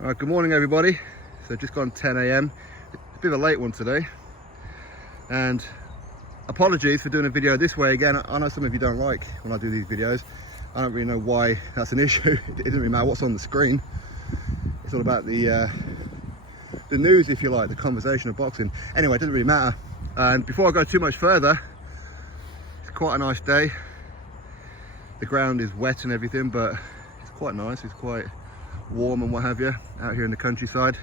Alright, good morning everybody. So just gone 10 a.m. a bit of a late one today, and apologies for doing a video this way again. I know some of you don't like when I do these videos. I don't really know why that's an issue. It doesn't really matter what's on the screen. It's all about the news, if you like, the conversation of boxing. Anyway, it doesn't really matter. And before I go too much further, it's quite a nice day. The ground is wet and everything, but it's quite nice. It's quite warm and what have you out here in the countryside.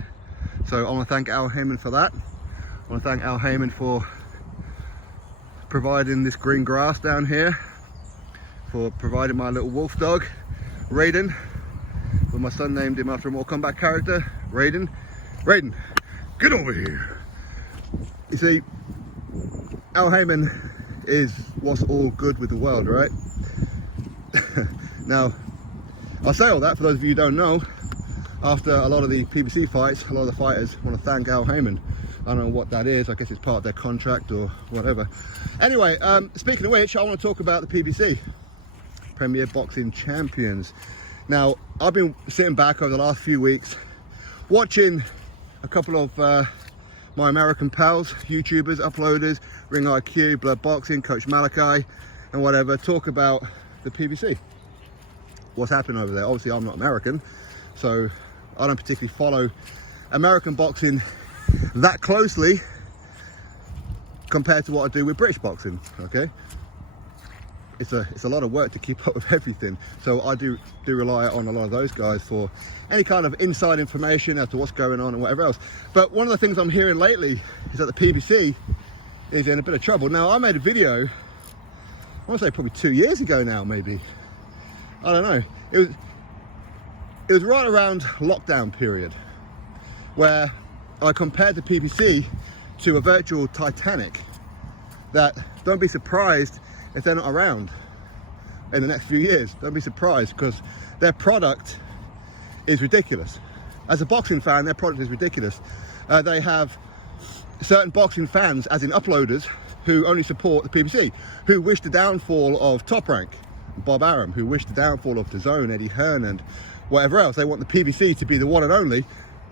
So I want to thank Al Heyman for that. I want to thank Al Heyman for providing this green grass down here, for providing my little wolf dog Raiden, with my son named him after a Mortal Kombat character, Raiden. Raiden, get over here. You see, Al Heyman is what's all good with the world, right? Now, I'll say all that for those of you who don't know. After a lot of the PBC fights, a lot of the fighters want to thank Al Heyman. I don't know what that is. I guess it's part of their contract or whatever. Anyway, speaking of which, I want to talk about the PBC, Premier Boxing Champions. Now, I've been sitting back over the last few weeks watching a couple of my American pals, YouTubers, uploaders, Ring IQ, Blood Boxing, Coach Malachi, and whatever, talk about the PBC. What's happening over there. Obviously, I'm not American, so I don't particularly follow American boxing that closely compared to what I do with British boxing. Okay, it's a lot of work to keep up with everything, so I do rely on a lot of those guys for any kind of inside information as to what's going on and whatever else. But one of the things I'm hearing lately is that the PBC is in a bit of trouble. Now, I made a video, I want to say probably 2 years ago now, maybe, I don't know. It was right around lockdown period where I compared the PBC to a virtual Titanic. That don't be surprised if they're not around in the next few years. Don't be surprised, because their product is ridiculous. As a boxing fan, their product is ridiculous. They have certain boxing fans, as in uploaders, who only support the PBC, who wish the downfall of Top Rank, Bob Arum, who wish the downfall of DAZN, Eddie Hearn, and whatever else. They want the PBC to be the one and only,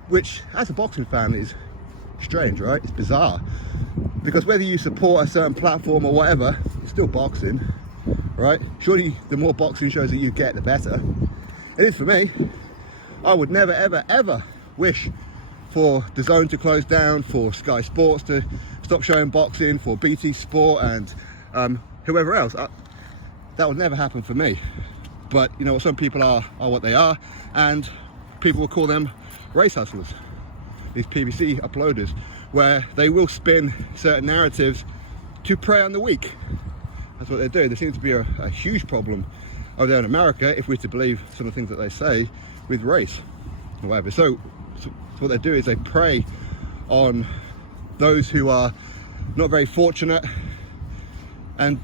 which as a boxing fan is strange, right? It's bizarre, because whether you support a certain platform or whatever, it's still boxing, right? Surely the more boxing shows that you get, the better. It is for me. I would never ever ever wish for DAZN to close down, for Sky Sports to stop showing boxing, for BT Sport and whoever else. That would never happen for me. But you know, some people are what they are, and people will call them race hustlers, these PBC uploaders, where they will spin certain narratives to prey on the weak. That's what they do. There seems to be a huge problem over there in America, if we're to believe some of the things that they say, with race or whatever. So what they do is they prey on those who are not very fortunate, and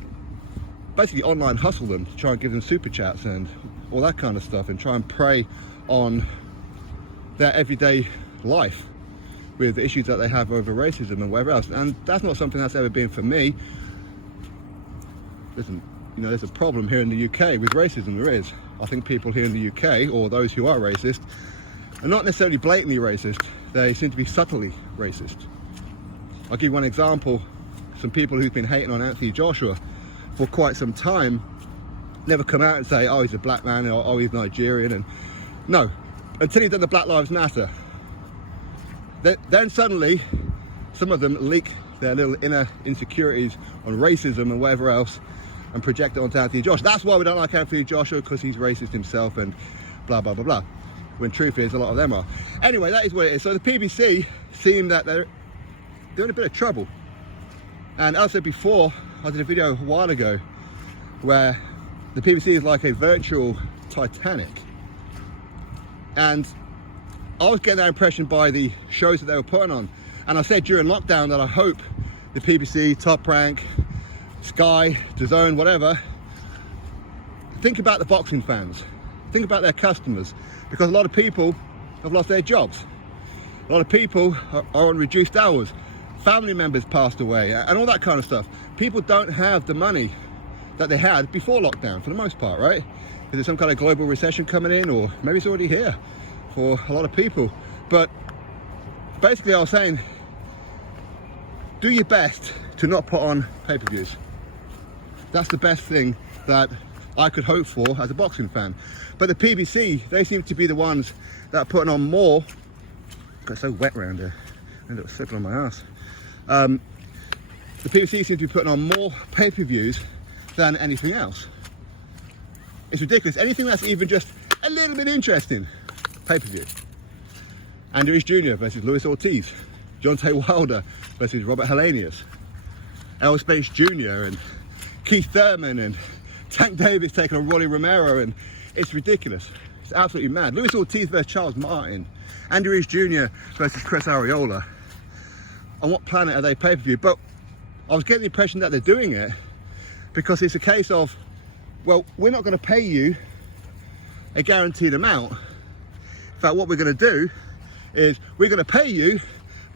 basically online hustle them to try and give them super chats and all that kind of stuff, and try and prey on their everyday life with the issues that they have over racism and whatever else. And that's not something that's ever been for me. Listen, you know, there's a problem here in the UK with racism. There is. I think people here in the UK, or those who are racist, are not necessarily blatantly racist. They seem to be subtly racist. I'll give you one example. Some people who've been hating on Anthony Joshua for quite some time never come out and say, oh, he's a black man, or oh, he's Nigerian. And no, until he's done the Black Lives Matter, then suddenly some of them leak their little inner insecurities on racism and whatever else and project it onto Anthony Joshua. That's why we don't like Anthony Joshua, because he's racist himself and blah blah blah blah, when truth is a lot of them are. Anyway, that is what it is. So the PBC seem that they're in a bit of trouble. And as I said before, I did a video a while ago where the PBC is like a virtual Titanic, and I was getting that impression by the shows that they were putting on. And I said during lockdown that I hope the PBC, Top Rank, Sky, DAZN, whatever, think about the boxing fans, think about their customers, because a lot of people have lost their jobs, a lot of people are on reduced hours, family members passed away, and all that kind of stuff. People don't have the money that they had before lockdown, for the most part, right? Is there some kind of global recession coming in, or maybe it's already here for a lot of people. But basically I was saying, do your best to not put on pay-per-views. That's the best thing that I could hope for as a boxing fan. But the PBC, they seem to be the ones that are putting on more. Got so wet around here. I ended up slipping on my ass. The PBC seems to be putting on more pay-per-views than anything else. It's ridiculous. Anything that's even just a little bit interesting, pay-per-view. Andy Ruiz Jr. versus Luis Ortiz. Deontay Wilder versus Robert Helenius. Errol Spence Jr. and Keith Thurman and Tank Davis taking on Rolly Romero, and it's ridiculous. It's absolutely mad. Luis Ortiz versus Charles Martin. Andy Ruiz Jr. versus Chris Arreola. On what planet are they pay-per-view? But I was getting the impression that they're doing it because it's a case of, well, we're not going to pay you a guaranteed amount. In fact, what we're going to do is we're going to pay you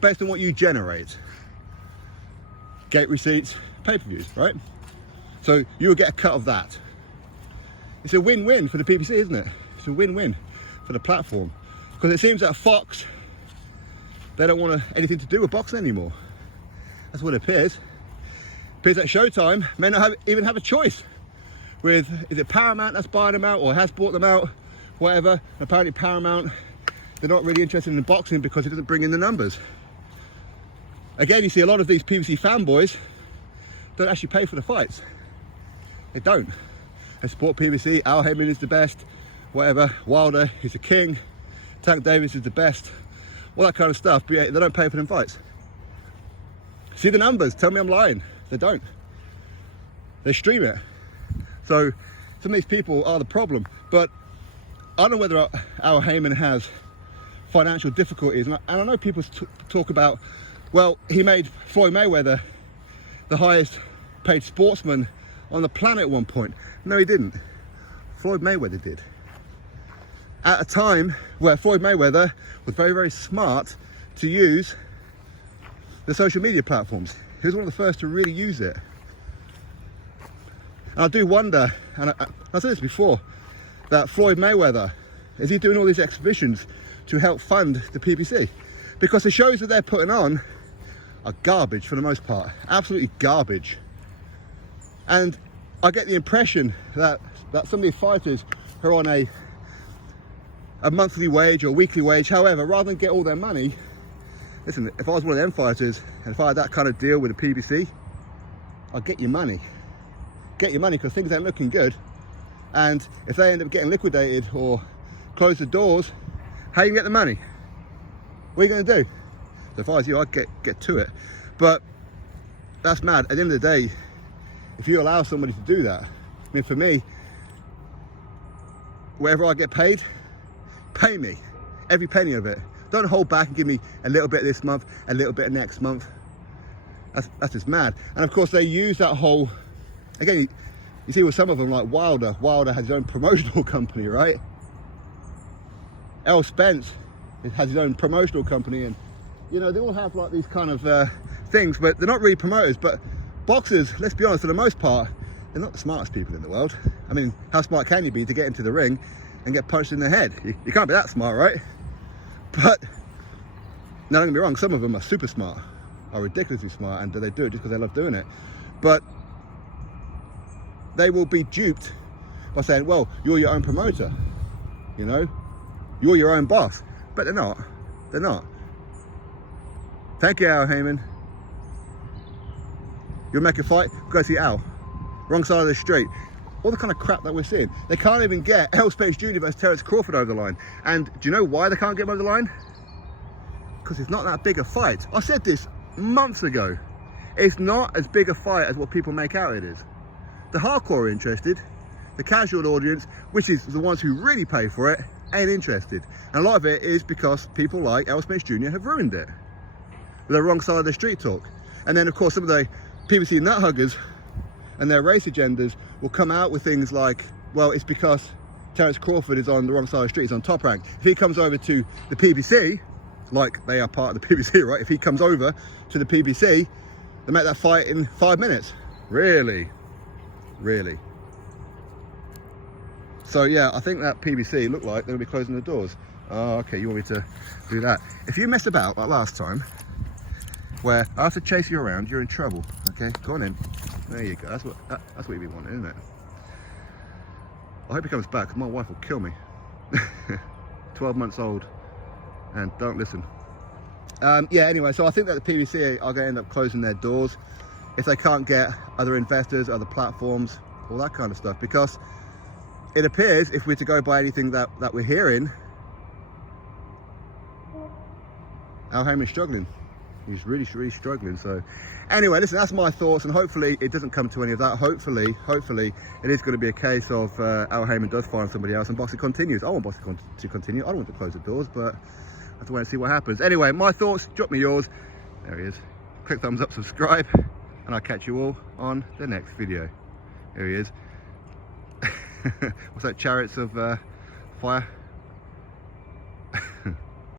based on what you generate. Gate receipts, pay-per-views, right? So you will get a cut of that. It's a win-win for the PBC, isn't it? It's a win-win for the platform. Because it seems that Fox, they don't want anything to do with boxing anymore. That's what it appears. It appears that Showtime may not even have a choice with, is it Paramount that's buying them out or has bought them out, whatever. And apparently Paramount, they're not really interested in boxing because it doesn't bring in the numbers. Again, you see a lot of these PBC fanboys don't actually pay for the fights. They don't. They support PBC, Al Heyman is the best, whatever, Wilder is the king, Tank Davis is the best, all that kind of stuff, but yeah, they don't pay for them fights. See the numbers, tell me I'm lying. They don't. They stream it. So some of these people are the problem, but I don't know whether Al Heyman has financial difficulties, and I know people talk about, well, he made Floyd Mayweather the highest paid sportsman on the planet at one point. No, he didn't. Floyd Mayweather did. At a time where Floyd Mayweather was very, very smart to use the social media platforms. He was one of the first to really use it. And I do wonder, and I said this before, that Floyd Mayweather, is he doing all these exhibitions to help fund the PBC? Because the shows that they're putting on are garbage for the most part, absolutely garbage. And I get the impression that some of these fighters who are on a monthly wage or weekly wage, however, rather than get all their money, listen, if I was one of them fighters and if I had that kind of deal with the PBC, I'd get your money. Get your money, because things ain't looking good. And if they end up getting liquidated or close the doors, how are you gonna get the money? What are you gonna do? So if I was you, I'd get to it. But that's mad. At the end of the day, if you allow somebody to do that, I mean, for me, wherever I get paid, pay me every penny of it. Don't hold back and give me a little bit this month, a little bit next month. That's just mad. And of course they use that whole, again, you see with some of them like Wilder has his own promotional company, right? Errol Spence has his own promotional company, and you know, they all have like these kind of things, but they're not really promoters. But boxers, let's be honest, for the most part, they're not the smartest people in the world. I mean, how smart can you be to get into the ring and get punched in the head? You can't be that smart, right? But, now don't get me wrong, some of them are super smart, are ridiculously smart, and they do it just because they love doing it. But they will be duped by saying, well, you're your own promoter, you know? You're your own boss. But they're not. They're not. Thank you, Al Heyman. You'll make a fight? Go see Al. Wrong side of the street. All the kind of crap that we're seeing. They can't even get Errol Spence Jr. versus Terence Crawford over the line. And do you know why they can't get him over the line? Because it's not that big a fight. I said this months ago. It's not as big a fight as what people make out it is. The hardcore are interested. The casual audience, which is the ones who really pay for it, ain't interested. And a lot of it is because people like Errol Spence Jr. have ruined it with their wrong side of the street talk. And then of course some of the PBC nut huggers and their race agendas will come out with things like, well, it's because Terence Crawford is on the wrong side of the street, he's on Top Rank. If he comes over to the PBC, like they are part of the PBC, right? If he comes over to the PBC, they make that fight in 5 minutes. Really? Really? So yeah, I think that PBC looked like they're gonna be closing the doors. Oh, okay, you want me to do that. If you mess about like last time, where I have to chase you around, you're in trouble. Okay, go on in. There you go. That's what you've been wanting, isn't it? I hope he comes back, 'cause my wife will kill me. 12 months old, and don't listen. Yeah, anyway, so I think that the PBC are going to end up closing their doors if they can't get other investors, other platforms, all that kind of stuff, because it appears, if we're to go by anything that we're hearing, Al Heyman's struggling. He's really struggling. So anyway, listen, that's my thoughts, and hopefully it doesn't come to any of that. Hopefully it is going to be a case of Al Heyman does find somebody else and boxing continues. I want boxing to continue. I don't want to close the doors, but I have to wait and see what happens. Anyway, my thoughts, drop me yours. There he is. Click thumbs up, subscribe, and I'll catch you all on the next video. Here he is. What's that, Chariots of Fire?